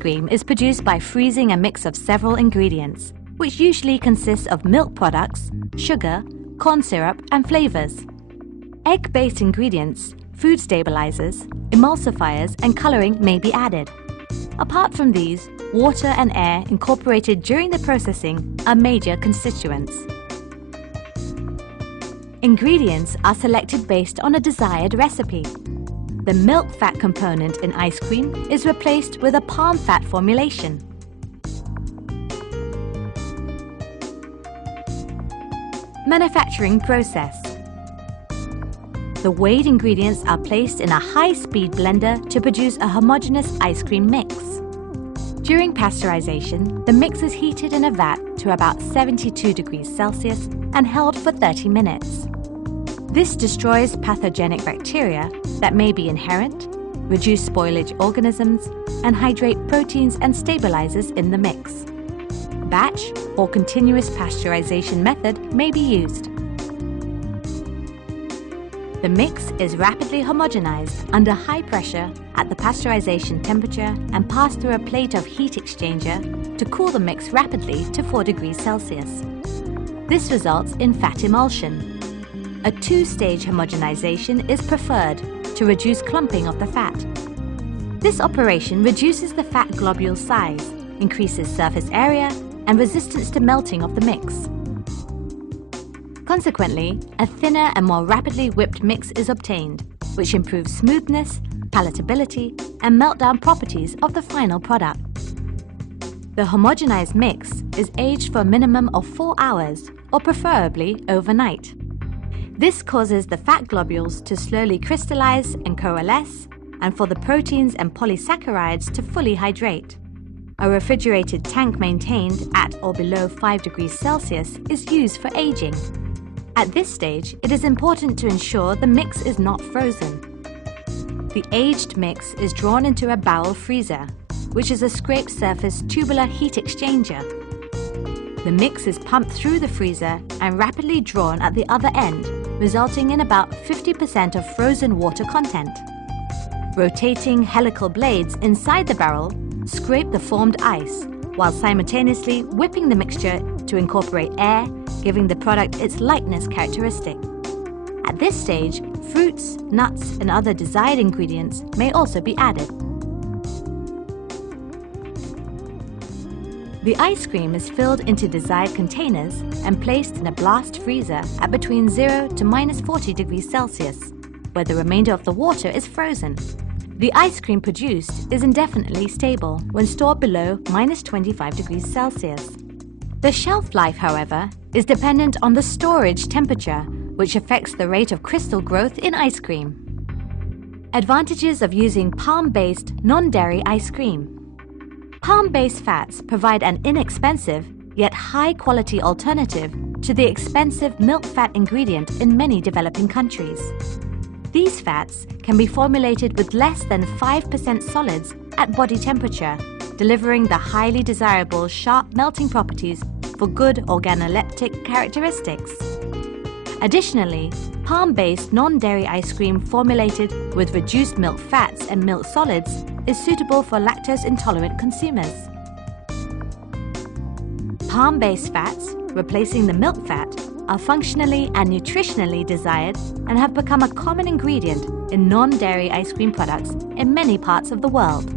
cream is produced by freezing a mix of several ingredients, which usually consists of milk products, sugar, corn syrup, and flavors. Egg-based ingredients, food stabilizers, emulsifiers, and coloring may be added. Apart from these, water and air incorporated during the processing are major constituents. Ingredients are selected based on a desired recipe. The milk fat component in ice cream is replaced with a palm fat formulation. Manufacturing process. The weighed ingredients are placed in a high-speed blender to produce a homogeneous ice cream mix. During pasteurization, the mix is heated in a vat to about 72 degrees Celsius and held for 30 minutes. This destroys pathogenic bacteria that may be inherent, reduce spoilage organisms, and hydrate proteins and stabilizers in the mix. Batch or continuous pasteurization method may be used. The mix is rapidly homogenized under high pressure at the pasteurization temperature and passed through a plate of heat exchanger to cool the mix rapidly to 4 degrees Celsius. This results in fat emulsion. A two-stage homogenization is preferred to reduce clumping of the fat. This operation reduces the fat globule size, increases surface area, and resistance to melting of the mix. Consequently, a thinner and more rapidly whipped mix is obtained, which improves smoothness, palatability, and meltdown properties of the final product. The homogenized mix is aged for a minimum of 4 hours, or preferably overnight. This causes the fat globules to slowly crystallize and coalesce, and for the proteins and polysaccharides to fully hydrate. A refrigerated tank maintained at or below 5 degrees Celsius is used for aging. At this stage, it is important to ensure the mix is not frozen. The aged mix is drawn into a barrel freezer, which is a scraped surface tubular heat exchanger. The mix is pumped through the freezer and rapidly drawn at the other end, resulting in about 50% of frozen water content. Rotating helical blades inside the barrel scrape the formed ice, while simultaneously whipping the mixture to incorporate air, giving the product its lightness characteristic. At this stage, fruits, nuts, and other desired ingredients may also be added. The ice cream is filled into desired containers and placed in a blast freezer at between 0 to -40 degrees Celsius, where the remainder of the water is frozen. The ice cream produced is indefinitely stable when stored below -25 degrees Celsius. The shelf life, however, is dependent on the storage temperature, which affects the rate of crystal growth in ice cream. Advantages of using palm-based non-dairy ice cream. Palm-based fats provide an inexpensive yet high-quality alternative to the expensive milk fat ingredient in many developing countries. These fats can be formulated with less than 5% solids at body temperature, delivering the highly desirable sharp melting properties for good organoleptic characteristics. Additionally, palm-based non-dairy ice cream formulated with reduced milk fats and milk solids is suitable for lactose-intolerant consumers. Palm-based fats, replacing the milk fat, are functionally and nutritionally desired and have become a common ingredient in non-dairy ice cream products in many parts of the world.